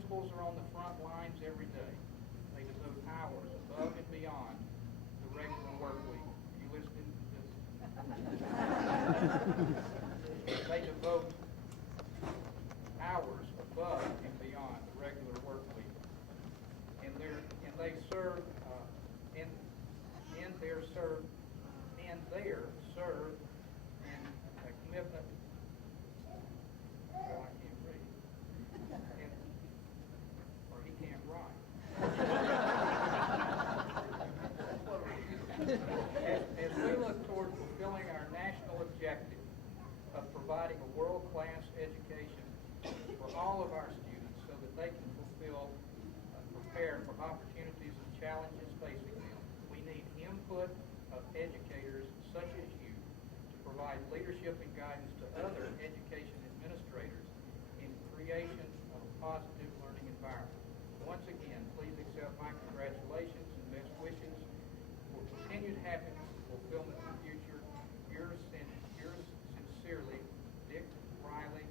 principals are on the front lines every day. They devote hours above and beyond the regular work week. Are you listening to this? They devote hours above and beyond the regular work week, and they serve serve in a commitment. Well, I can't read, or he can't write. As we look toward fulfilling our national objective of providing a world-class education for all of our students so that they can prepare for opportunities and challenges facing them, we need input of educators such as you to provide leadership and guidance to other education administrators in creation of a positive learning environment. Once again, please accept my congratulations and best wishes for continued happiness and fulfillment in the future. Yours sincerely, Dick Riley,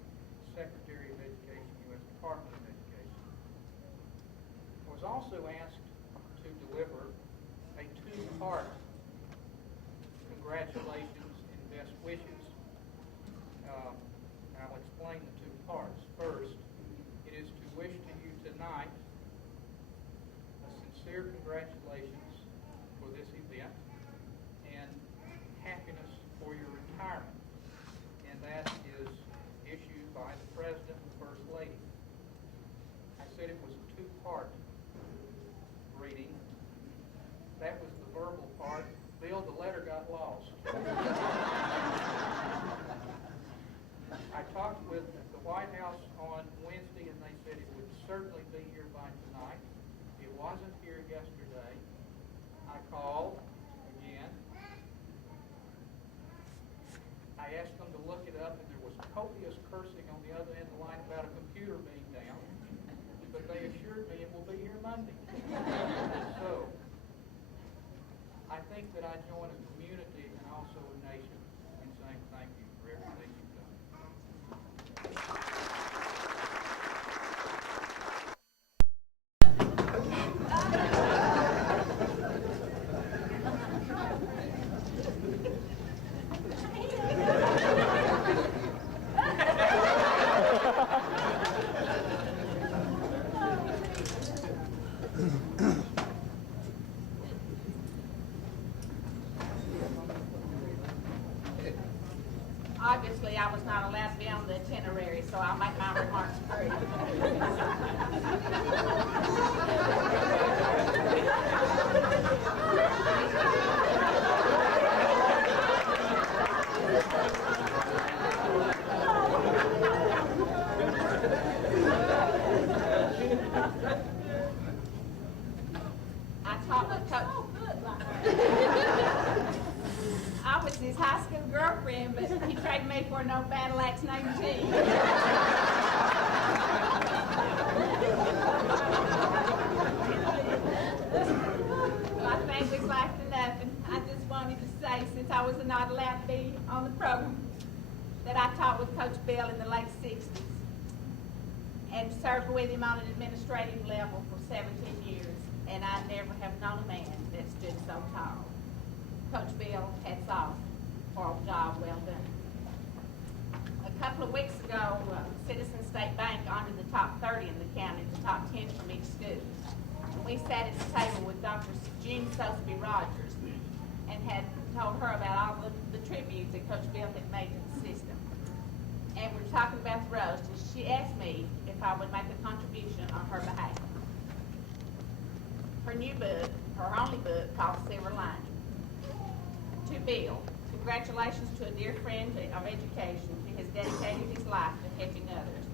Secretary of Education, U.S. Department of Education. I was also asked to deliver a two-part congratulations and best wishes. I'll explain the two parts. First, it is to wish to you tonight a sincere congratulations for this event and happiness for your retirement. And that is issued by the President and First Lady. I said it was a two-part greeting. That was the verbal part. Bill, the letter got lost. I talked with the White House on Wednesday, and they said it would certainly be here by tonight. It wasn't here yesterday. I called again. I asked them to look it up, and there was copious cursing on the other end of the line about a computer being down. But they assured me it will be here Monday. So, I think that I join a community and also a nation in saying thank you for everything you've done. Obviously, I was not allowed to be on the itinerary, so I'll make my remarks brief. I taught with Coach. I was his high school girlfriend, but he traded me for no battle axe named G. Well, I think we've laughed enough, and I just wanted to say, since I was not allowed to be on the program, that I taught with Coach Bell in the late 60s and served with him on an administrative level for 17 years, and I never have known a man that stood so tall. Coach Bill, hats off for a job well done. A couple of weeks ago, Citizen State Bank honored the top 30 in the county, the top 10 from each school. And we sat at the table with Dr. Jean Sosby Rogers and had told her about all the tributes that Coach Bill had made to the system. And we were talking about the roast, and she asked me if I would make a contribution on her behalf. Her new book, her only book, called Silver Lining. To Bill, congratulations to a dear friend of education who has dedicated his life to helping others,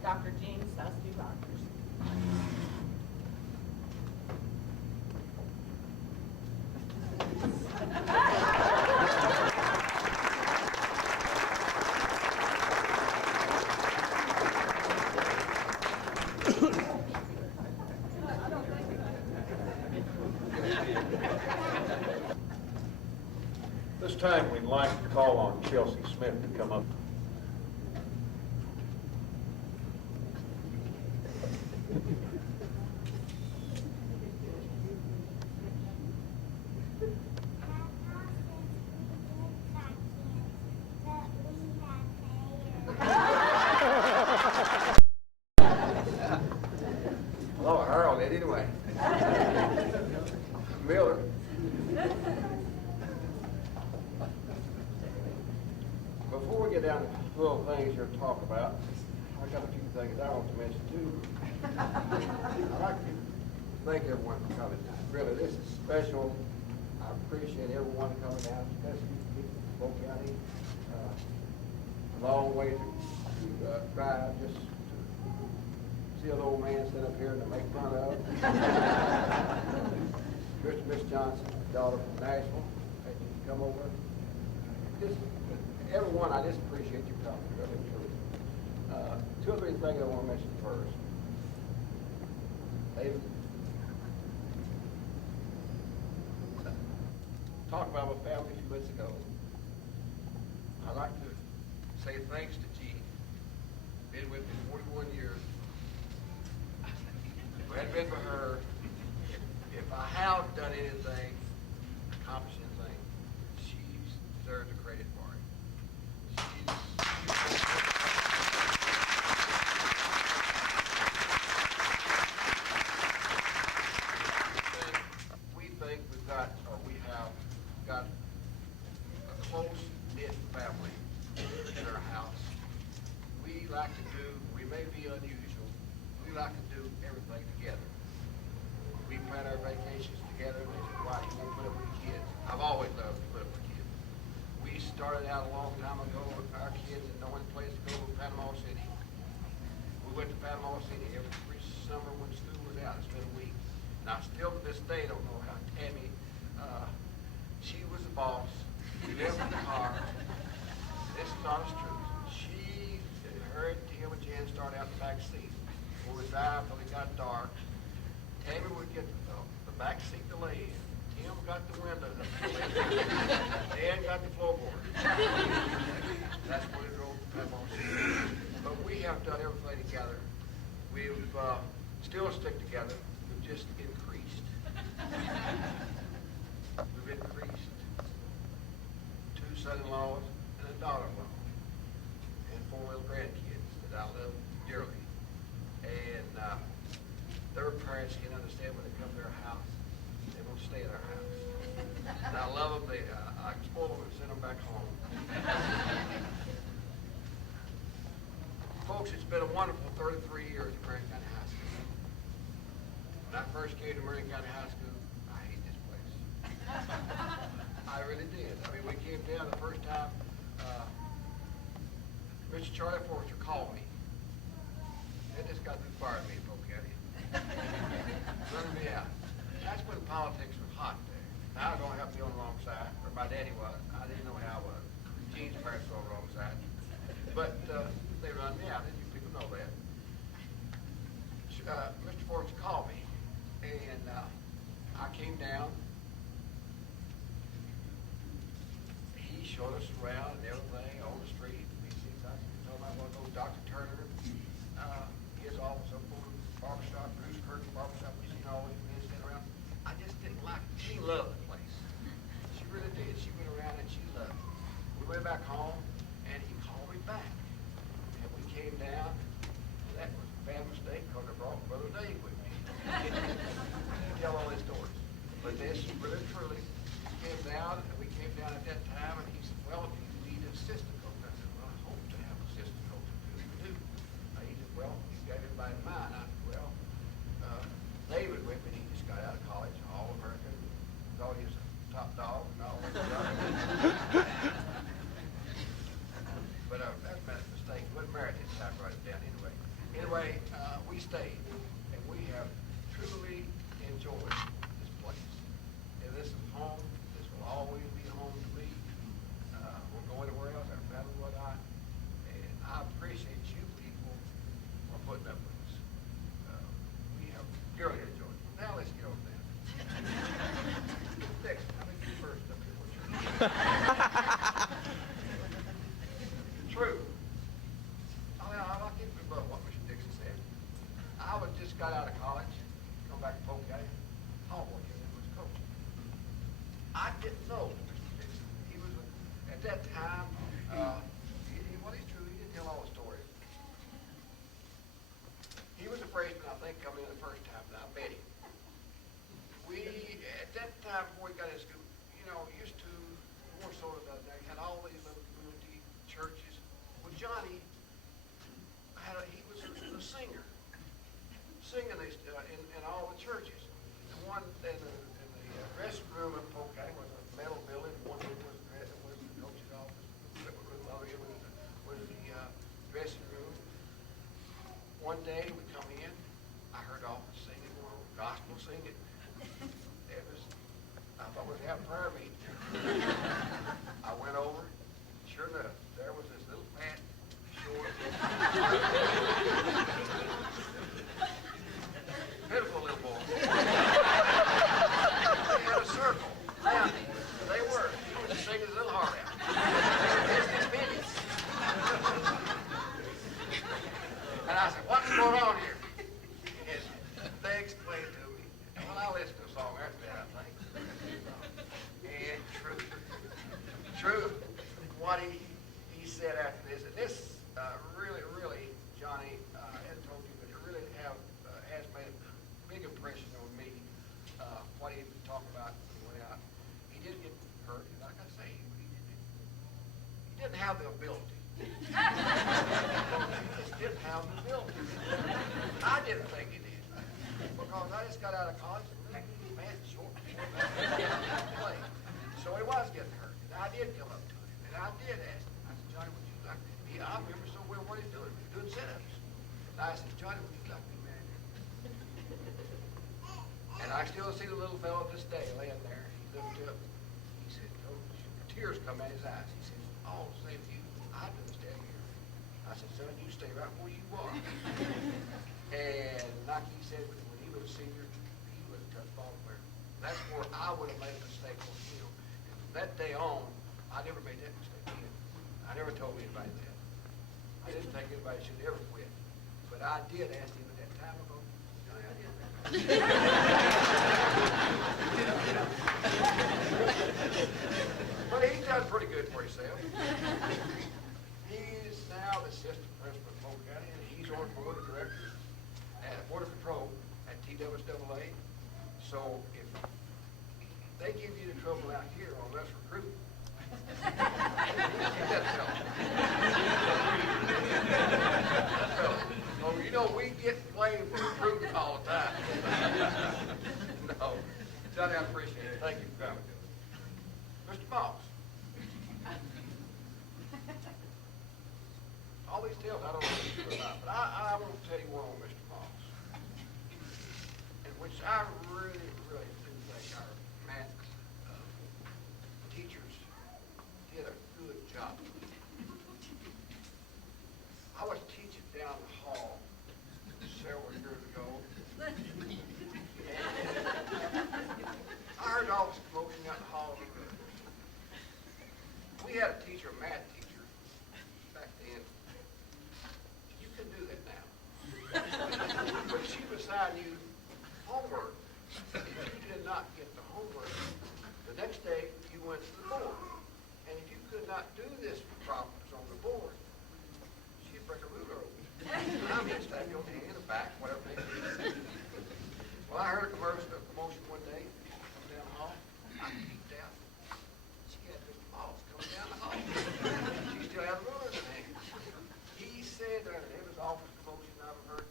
Dr. Jean Sosby Rogers. This time we'd like to call on Chelsea Smith to come up. But anyway, Miller. Before we get down to little things here to talk about, I got a few things I want to mention too. I'd like to thank everyone for coming down. Really, this is special. I appreciate everyone coming down, especially people from Polk County. A long way to drive just to see an old man sit up here to make fun of. Mr. and Miss Johnson, daughter from Nashville, that you come over. Just everyone, I just appreciate you coming, really, truly. Two or three things I want to mention first. They talked about my family a few minutes ago. I'd like to say thanks to Jean. Been with me 41 years. If it hadn't been for her, if I have done anything, accomplished anything, she deserves the credit for it. We think we have got a close-knit family in our house. We like to do, we may be unusual, we like to do everything together. We plan our vacations together, and they say, why you won't put up with the kids? I've always loved to put up with kids. We started out a long time ago with our kids and knowing place to go to Panama City. We went to Panama City every summer when school was out. It's been a week. And I still to this day don't know how Tammy, she was the boss. We lived in the car. This is honest truth. She, her and Tim and Jan started out in the back seat. We would drive till it got dark. Tammy would get the back seat to lay in. Tim got the window. Dan got the floorboard. That's what we drove to Panama City. But we have done everything together. We've still stick together. We've just increased. We've increased. 2 son-in-laws and a daughter-in-law. And 4 little grandkids that I love dearly. And their parents can understand when they come to our house. They won't stay at our house. And I love them. I spoil them and send them back home. Folks, it's been a wonderful 33 years at Marion County High School. When I first came to Marion County High School, I hated this place. I really did. I mean, we came down the first time, Mr. Charlie Forrester called me. They just got through firing me in Polk County. Running me out. That's when politics was hot there. Now I was going to have to be on the wrong side, or my daddy was. I didn't know how I was. Gene's parents were on the wrong side. But they run me out, and you people know that. Mr. Forrester called me, and I came down. He showed us around and everything on the street. We see, I told him I want to go to Dr. Turner. His office up on barbershop, Bruce Curtis barbershop. We seen all these men sitting around. I just didn't like it. She loved the place. She really did. She went around and she loved it. We went back home, and he called me back. And we came down. That was a bad mistake because I brought Brother Dave with me. Tell all his stories. But this really truly came down, and we came down at that time, and he said, well, you need an assistant coach. I said, well, I hope to have an assistant coach. We do. He said, well, you've got everybody in mind. I said, well, David with me, he just got out of college, All-American, thought he was a top dog and all that stuff. But that's been a mistake. It wasn't merit this time, write it down anyway. Anyway, we stayed, and we have truly enjoyed this place. And this is home. This will always be home to me. We're going anywhere else. Our family will not. And I appreciate you people for putting up with us. We have really enjoyed it. Now let's get over there. Next, I think you first up here. True. I like it about what Mr. Dixon said. I was just got out of college, come back to Polk County. Hallboy was coaching. I didn't know Mr. Dixon. He was at that time. Well, he's true. He didn't tell all the stories. He was a freshman, I think, coming in the first time that I met him. Johnny he was a singer, singing these, in all the churches. And one in the dressing room at Polk County was a metal building. One of them was the coach's office. The other was the dressing room. One day we come in, I heard all singing, gospel singing. I thought we was having prayer meeting. I went over, sure enough, there was this little fat, short, pitiful little boy. They had a circle. Now, they were. He was just singing his little heart out. And I said, what's going on here? And they explained to me. Well, I listened to a song after that, I think. And true, what he said after this, and this really, Johnny, I hadn't told you, but it really has made a big impression on me, what he was talking about when he went out. He did get hurt, and like I say, he didn't have the ability. He just didn't have the ability. I didn't think he did, because I just got out of college and man, short. Play. So he was getting hurt. And I did come up to him, and I did ask him. I said, Johnny, would you like to be? I remember so well what he's doing. He's doing sit-ups. And I said, Johnny, would you like to be married? And I still see the little fellow this day laying there. He looked up. He said, oh, tears come in his eyes. He said, oh, same to you. I do stand here. I said, son, you stay right where you are. And like he said, when he was a senior, he was a tough ball player. That's where I would have made a mistake on him. And from that day on, I never made that mistake again. I never told anybody that. I didn't think anybody should ever quit. But I did ask him at that time ago, Johnny, I did that. But he's done pretty good for himself. He's now the assistant principal of Polk County, and he's on board of directors at Board of Control at TWSAA. So if they give you the trouble out here on us recruiting, so you know we get blamed for recruiting all the time. No, Johnny, I appreciate it. Thank you for coming. Mr. Moss. All these tales I don't know if you about, but I want to tell you one on Mr. Moss, in which I really do think our math teachers did a good job. I was teaching down the hall several years ago, and I heard all this commotion out in the hall. We had a teacher, a math teacher, back then. You can do that now. But she would assign you homework. If you did not get the homework, the next day you went to the board. And if you could not do this problems on the board, she'd break a ruler open. I mean, stab your hand in the back, whatever they do. Well, I heard a commotion one day, come down the hall. I peeked out. She had Mr. Moss coming down the hall. She still had a ruler in her hand. He said, it was the awfulest commotion I've ever heard.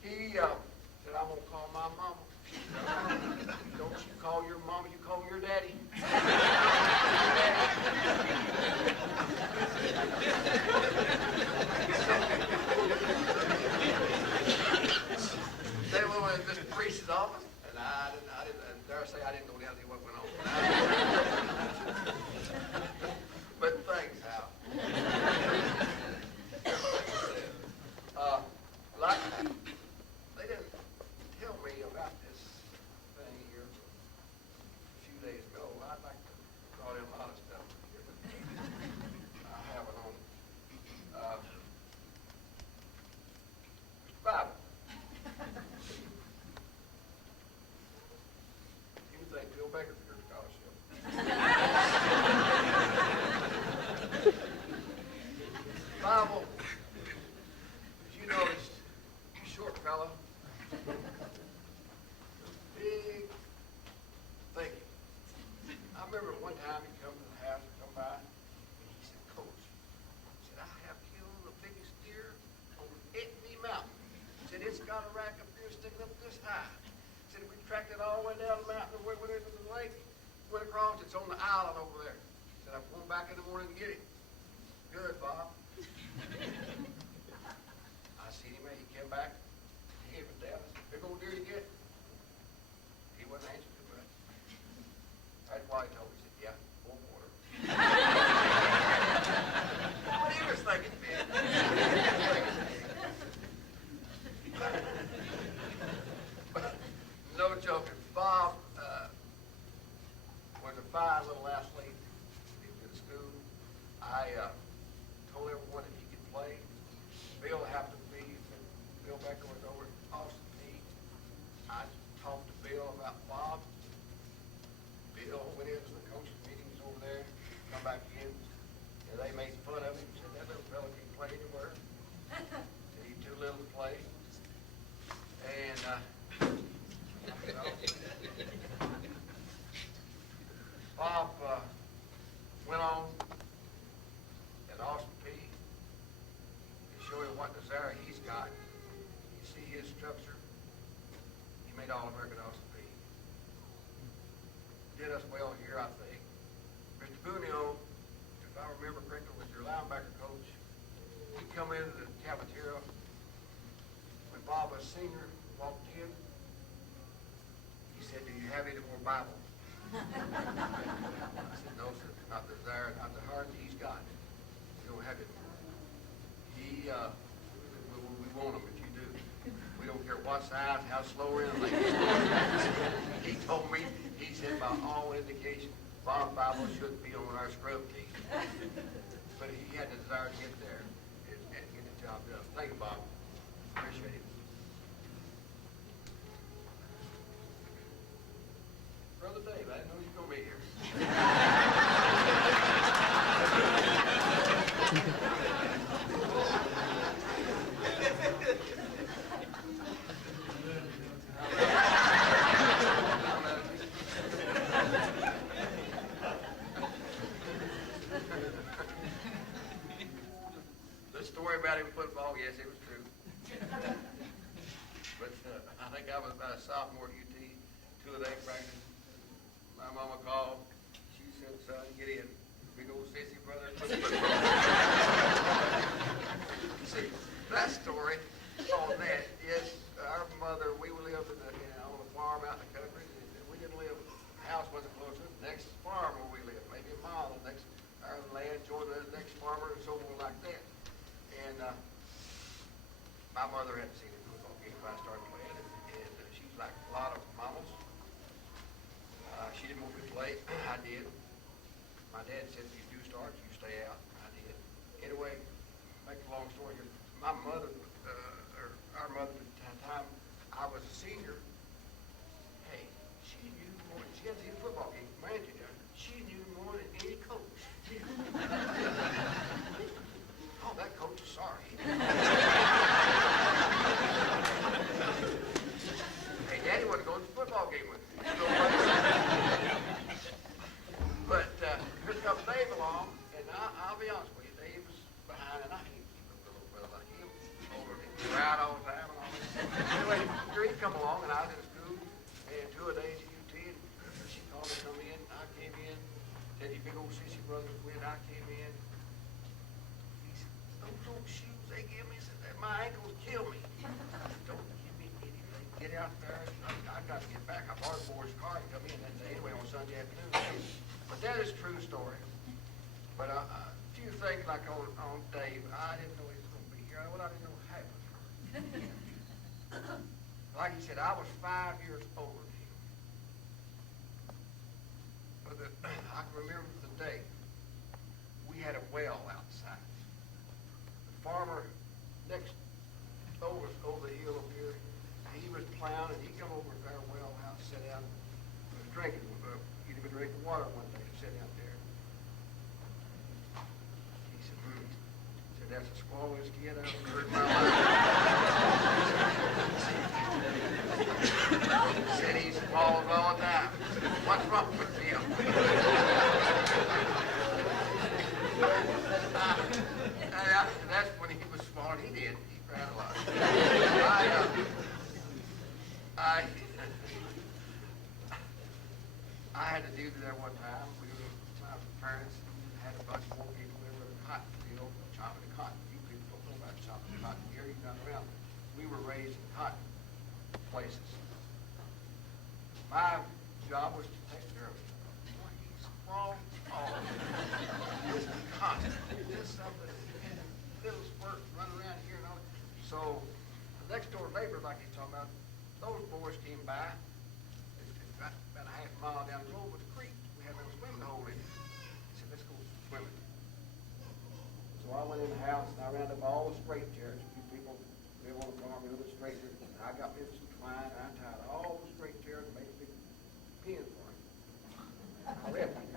He said, I'm going to call my mama. Don't you call your mama, you call your daddy. They went to Mr. Priest's office, and I dare say I didn't go down and see what went on. But thanks, Hal. Like, they didn't tell me about this thing here a few days ago. I'd like to brought in a lot of stuff here, but I have it on. Mr. Bible. You think Bill Baker for your scholarship? Bible, did you notice short fellow, big thinking. I remember one time he come to the house or come by, and he said, Coach, he said, I sticking up this high. He said, we tracked it all the way down the mountain, went into the lake, went across, it's on the island over there. He said, I'm going back in the morning to get it. Good, Bob. I seen him, he came back. Hey, but Dad, big old deer you get? He wouldn't answer too much. That's why he told me, he said, yeah, 4 quarter. What he was thinking, man. No joking. Bob was a fine little athlete. He was in school. I told everyone that he could play. Bill happened to be, Bill Becker was over at Austin Peay. I talked to Bill about Bob. Bill went into the coaching meetings over there, come back in, and they made fun of him. Said, that little fella can't play anywhere. Said he's too little to play. And, you know, Bob went on at Austin Peay to show him what desire he's got. You see his structure. He made All-American Austin Peay. Did us well here, I think. Mr. Bunio, if I remember correctly, was your linebacker coach. He come into the cafeteria when Bob was senior, walked in. He said, do you have any more Bible? I said, no, sir, not the desire, not the heart he's got. We don't have it. He, we want them if you do. We don't care what size, how slow or anything. He told me, he said, by all indication, Bob's Bible shouldn't be on our scrub team. But he had the desire to get there and get the job done. Thank you, Bob. Appreciate it. Brother Dave, I didn't know you were going to be here. The story about him in football, yes, it was true. But I think I was about a sophomore at UT, 2-a-day practice. My mama called. She said, son, get in. Big old sissy brother. See, that story on that, yes, our mother, we lived on a farm out in the country. And we didn't live, the house wasn't close to the next farm where we lived, maybe a mile. The next, our land joined the next farmer and so on like that. And my mother hadn't seen a football game when I started playing, and she's like a lot of mamas. She didn't want me to play. I did. My dad said, if you do start, you stay out. I did. Anyway, make a long story here. My mother, or our mother at the time I was a senior, hey, she knew more. She had to see a football game. Man, she knew more than any coach. Oh, that coach is sorry. Hey, Daddy wanted to go to the football game with me. But here comes Dave along, and I'll be honest with you, Dave was behind, and I hate keeping a little brother like him over there. Crowd all the time and all that. Anyway, here he come along, and I was in school, and 2-a-days at UT, and she called me to come in. I came in, said, you big old sissy brothers win. I came in. He said, those old shoes they give me, said, my ankles kill me. Don't give me anything. Get out there. I got to get back. I borrowed Boris' car and come in that day anyway on Sunday afternoon. But that is a true story. But a few things like on Dave, I didn't know he was going to be here. Well, I didn't know how it was. Like he said, I was 5 years older than him. But I can remember the day we had a well outside. The farmer next over the hill over here, he was plowing, and he come over to our well house, sat down, was drinking. He'd been drinking water one day, and sat out there. He said, that's the squalliest kid I've ever heard in my life. Said he squalls all the time. What's wrong with him? That's when he was small. He did. He cried a lot. had a deal there one time. My parents had a bunch more people. There were a cotton field, chopping the cotton. You people don't know about chopping cotton here. You're not around. We were raised in cotton places. My job was to take care of it. He's wrong. Oh, this is cotton. This something, little spurt running around here and all. So the next door neighbor, like he's talking about, those boys came by. About a half mile down the road was a creek. We had a little swimming hole in it. He said, let's go swimming. So I went in the house and I rounded up all the straight chairs. You people live on the farm, you know the straight chairs. I got me some twine and I tied all the straight chairs and made a big pen for him. I left him.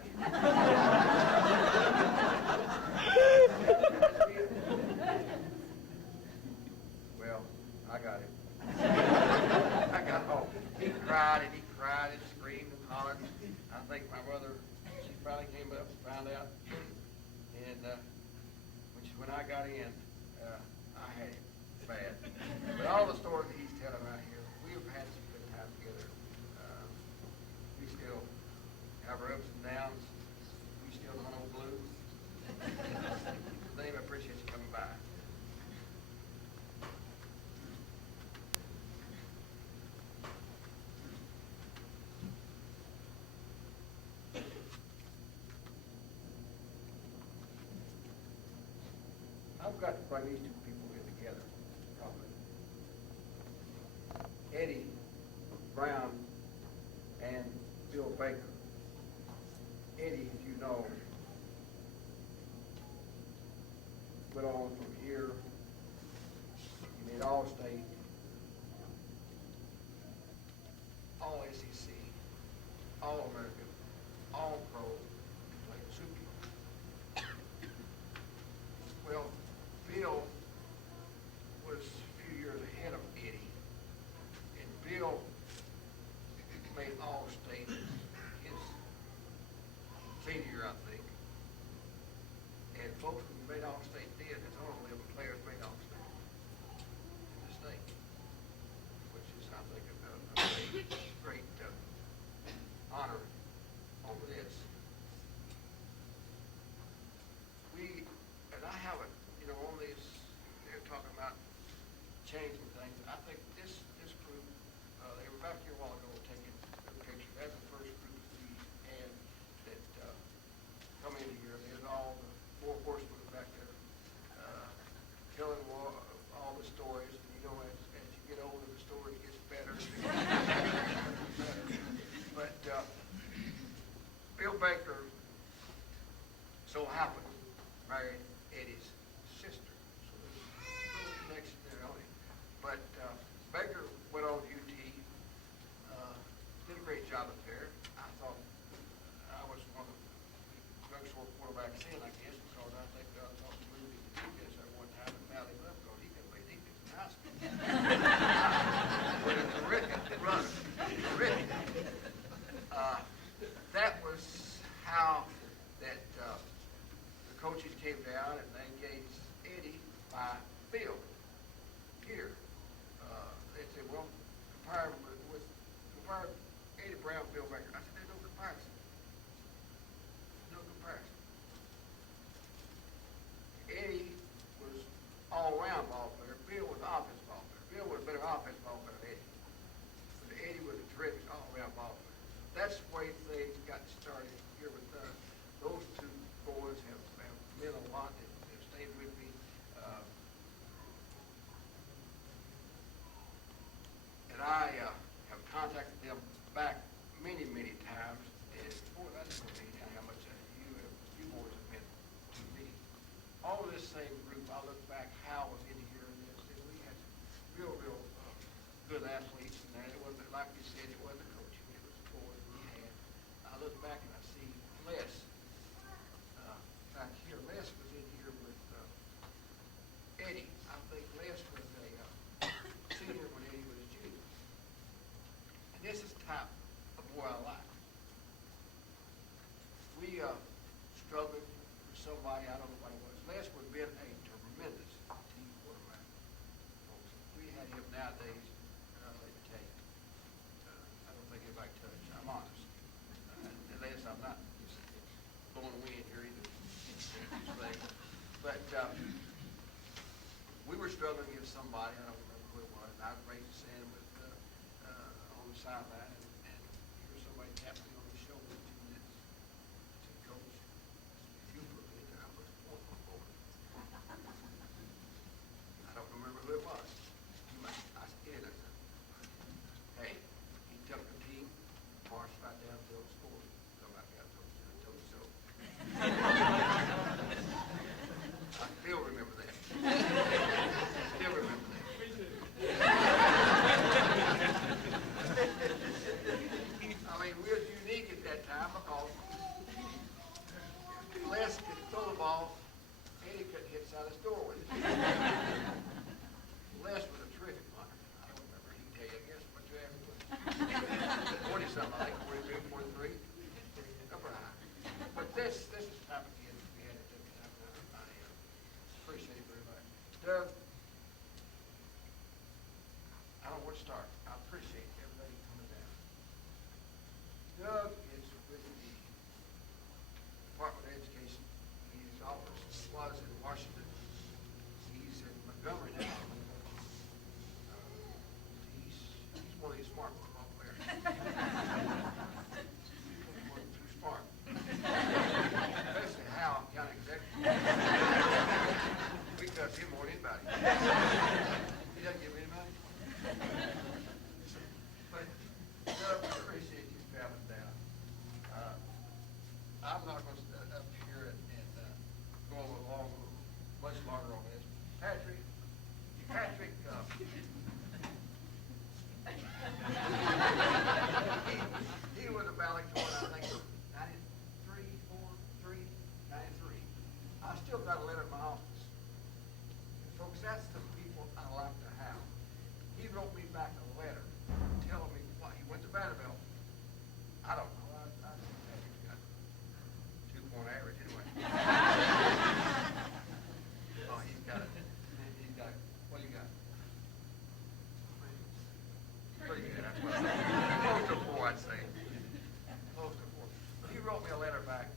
Well, I got him. I got home. He cried and screamed and hollered. I think my mother, she finally came up and found out. And when I got in, I had it bad. But all the stories that he's telling right here, we've had some good time together. We still have our ups and downs. We still run on blues. Dave, I appreciate you coming by. I've got to bring these two people in together, probably. Eddie Brown and Bill Baker. Eddie, as you know, went on from here. He made All-State, All-SEC, All-American, All-Pro, played Super. Well, Bill was a few years ahead of Eddie, and Bill made All-State his senior year, I think. And folks, when you made All-State then, there's only 11 players made All-State in the state, which is, I think, a great honor over this. And I haven't, on these, they're talking about changing things. I think this group, they were back here a while ago taking a picture. That's the first group that we had that come into here. There's all the four horsemen back there telling all the stories. And as you get older, the story gets better. But Bill Baker so happened married Eddie's sister. So there's a little connection there on it. But Baker went on to UT, did a great job up there. I thought I was one of the drugstore quarterbacks then, I guess, because I think I thought he moved into defense at one time in Valley Bluff because he could play defense in high school. But a terrific runner. Terrific. That was how that the coaches came down and they engaged Eddie by Bill here. They said, well, compare Eddie Brown, Bill Baker. I said, there's no comparison. No comparison. Eddie was all-around ball player. Bill was offensive ball player. Bill was a better offensive ball player than Eddie. But Eddie was a terrific all-around ball player. That's the way things got started here with us. Those two boys have meant a lot. They've stayed with me. And I have contacted them back many, many times. And boy, that's going to be how much you boys have meant to me. All of this same group, I look back, Hal was in here and this, and we had real good athletes. And it wasn't, like we said, it wasn't the coaching, it was the boys we had. I look back and I see Les back here. Les was in here with Eddie. I think Les was a senior when Eddie was a junior. And this is the type of boy I like. We struggled with somebody, I don't know what it was. Les would have been a tremendous team quarterback. We had him nowadays, they'd take. I don't think anybody touched. I'm honest. And struggling against somebody, I don't remember who it was, and I was raising sand with, on the sideline, and here's somebody tapped me on the shoulder 2 minutes. I said, Coach, if you put me in there, I'll put the point on board. I don't remember who it was. I said, hey, he took the team, marched right down to the score. Somebody got told you so. I still remember that. Still remember that. I mean, we was unique at that time because Les could throw the ball, Eddie couldn't hit the side of the store with it. Les was a terrific punter. I don't remember. He can tell you, I guess, what you asked was. 40-something, I think, 42, 43. Upper high. But this is the type of kid we had at that time. I appreciate it very much. Doug, I don't know where to start. I appreciate everybody coming down. Doug is with the Department of Education. His office was in Washington. He's in Montgomery now. He's one of these smart football players. Too smart. Especially Hal, county executive. We cut him more than anybody. He doesn't give me any money. But Doug, I appreciate you traveling down. I'm not going to stand up here and go along much longer on this. Patrick, he was a valedictorian, I think, 93, 4, 3, 93. I still got a letter in my office. Folks, that's the people I like to have. He wrote me back a letter telling me why he went to Vanderbilt. I don't know. I think Patrick's got 2-point average anyway. Oh, he's got it. What do you got? Pretty good. That's what close to 4, I'd say. Close to 4. But he wrote me a letter back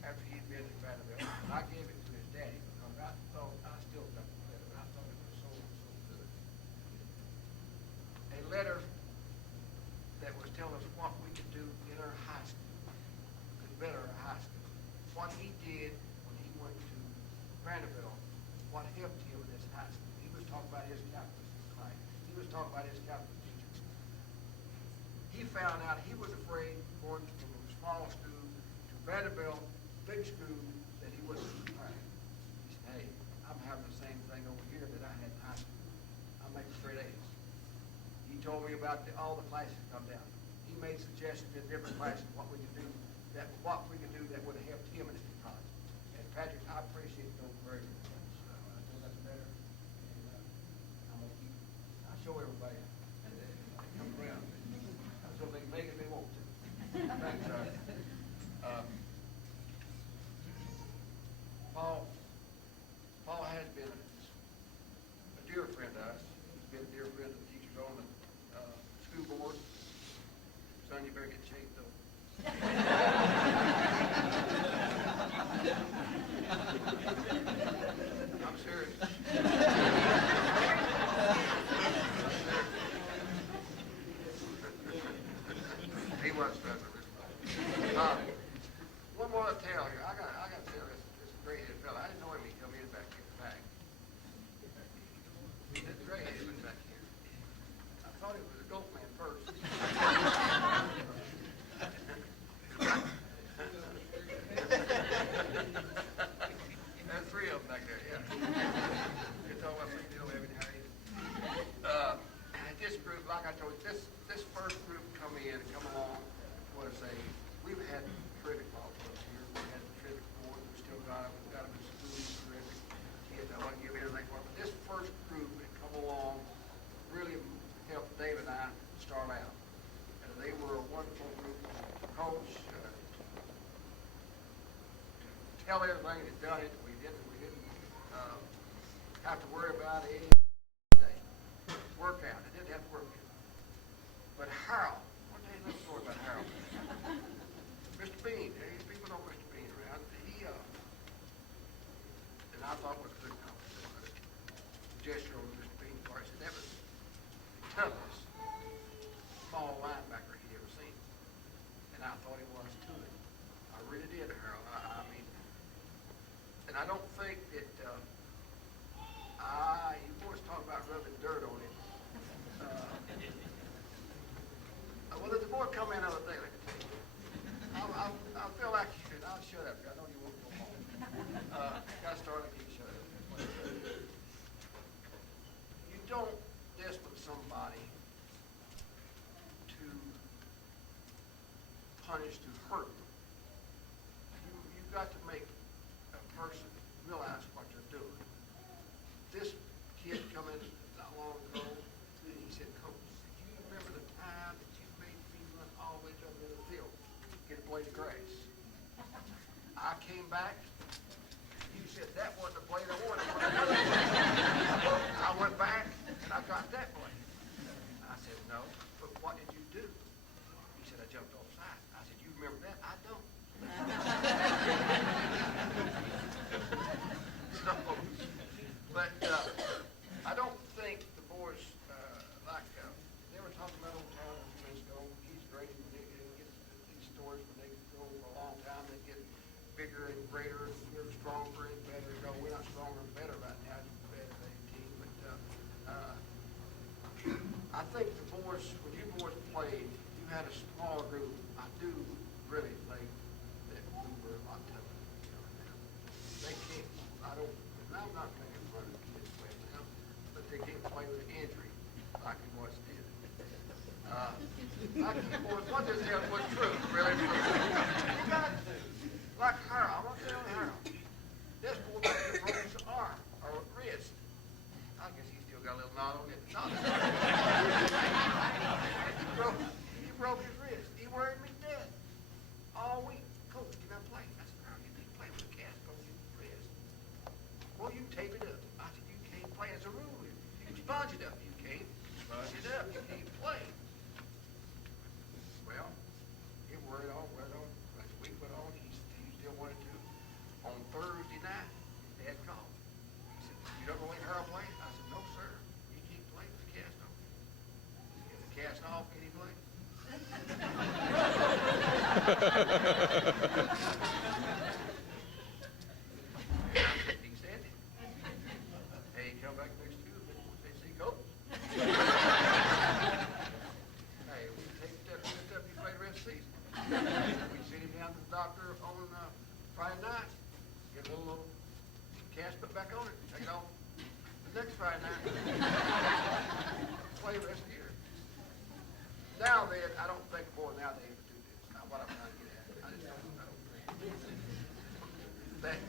after he'd been at Vanderbilt, and I gave it to his daddy because I thought I still got the letter. And I thought it was so good. A letter that was telling us what we could do in our high school, could better our high school. What he did when he went to Vanderbilt, what helped him in his high school. He was talking about his calculus class. He was talking about his calculus teachers. He found out he was afraid going from a small school to Vanderbilt, big school, that he wasn't prepared. He said, hey, I'm having the same thing over here that I had in high school. I'm making straight A's. He told me about all the classes come down. He made suggestions in different classes what we could do that would have helped him in his college. And Patrick, I appreciate those very much. I know that's better. And I'm gonna keep. I'll show everybody. And come around. So they can make it if they want to. Thanks, Paul has been a dear friend to us. He's been a dear friend to the teachers on the school board. Son, you better get shaped though. I'm serious. He was struggling. One more to tell you. I got to tell this gray-headed fella. I didn't know him. He come in back here back. This gray-headed was back here. I thought he was a dope man first. There's 3 of them back there, yeah. You're talking about big deal every day. This group, like I told you, this first group come along was we've had terrific ball clubs here. We had a terrific board. We still got them. We've got them in schools, terrific kids. I want to give everything for them. But this first group that come along really helped Dave and I start out. And they were a wonderful group. Coach, tell everything that done it. We didn't have to worry about it any day. Work out. It didn't have to work out. But Harold, one day let's talk about Harold. Mr. Bean, people know Mr. Bean around. He and I thought was a good company. small linebacker he'd ever seen. And I thought he was too. I really did, Harold. I mean, and I don't think that, you boys talk about rubbing dirt on him. Well, there's a more come in other thing I can tell you. I feel like you should. I'll shut up. I know you won't go home. Got to start again. Shut up. You don't discipline somebody to punish to hurt them. You've got to make a person realize what they're doing. This kid come in not long ago, and he said, Coach, do you remember the time that you made me run all the way to the middle of the field, get a blade of grass? I came back, you said that wasn't the blade I wanted. I went back, and I got that blade. I said, no, but what did you do? He said, I jumped off the side. I said, you remember that? I don't. So, but I don't think the boys, they were talking about old town a few minutes ago. He's great. When they get these stories, when they go for a long time, they get bigger and greater and we're stronger and better. No, we're not stronger and better right now. It's better than 18. But I think the boys, when you boys played, you had a small group. I do really think that we were a lot tougher. They can't, and I'm not making fun of the kids playing now, but they can't play with an injury like it was then. Like you boys, what this is was true, really true. You got to. Like Harold, I'm going to tell Harold. This boy broke his arm or wrist. I guess he still got a little knot on it. He broke his wrist. He worried me dead all week. Coach, can I play? I said, Harold, you can't play with a cast on your wrist. Well, you tape it up. I said, you can't play. It's a rule. You can sponge it up. You can't sponge it up. You can't play. Well, it worried on. As the week went on, he still wanted to. On Thursday night, his dad called. He said, you don't know when Harold plays? I said, no, sir. He can't play with the cast on. If the cast off, can he play? He said it. Hey, come back next Tuesday. They see Coach. Hey, we taped up, you played the rest of the season. We sent him down to the doctor on Friday night. Get a little cast put back on it. Take it off the next Friday night. Play the rest of the year. Now then, I don't think more now they ever do this. Now what I'm trying to get at, I just don't think.